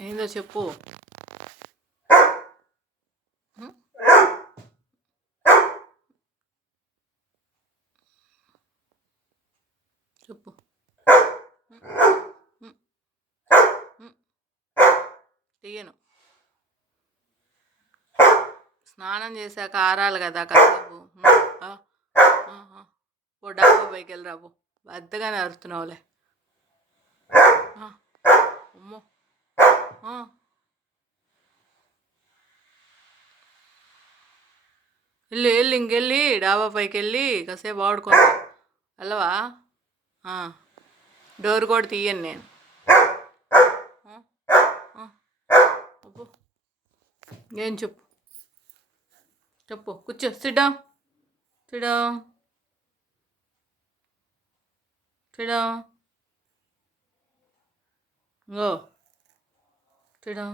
ఏందో చెప్పు. హ్మ్? చెప్పు. హ్మ్. హ్మ్. హ్మ్. తీయను. స్నానం చేశాక ఆరాలి కదా కాసేపు. ఆ, ఆహా. ఓ డాబా పైకి వెళ్ళి రాబో. పెద్దగానే అరుతున్నావులే. ఆ, అమ్మో. ఆ, వెళ్ళి ఇంకెళ్ళి డాబా పైకి వెళ్ళి కాసేపు ఆడుకోండి. వెళ్ళవా? ఆ, డోర్ కూడా తీయను నేను. ఆ, ఆ, అబ్బో. ఏం చెప్పు. చెప్పు. కూర్చో. సిడా సిడా సిడా గో సిడా.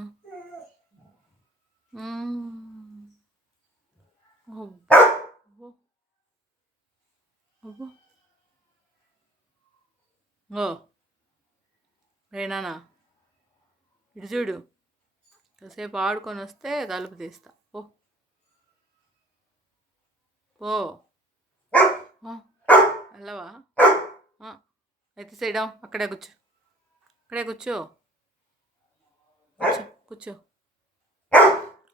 అబ్బో అబ్బో. గో రేనానా ఇటు చూడు. కాసేపు ఆడుకొని వస్తే తలుపు తీస్తా. ఓ ఓ వెళ్ళవా? అయితే సైడం అక్కడే కూర్చో. అక్కడే కూర్చో. కూర్చో కూర్చో.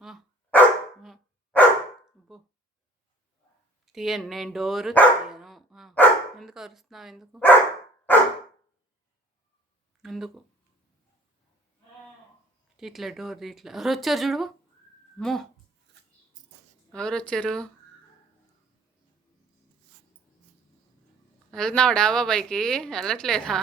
ఆ, ఆ, అబ్బో. తీయను నేను డోరు తీయను. ఎందుకు అరుస్తున్నావు? ఎందుకు ఎందుకు ఇట్లా డోర్ ఇట్లా ఎవరు వచ్చారు చూడు. అమ్మో, ఎవరు వచ్చారు? వెళ్తున్నావు డాబా పైకి? వెళ్ళట్లేదా?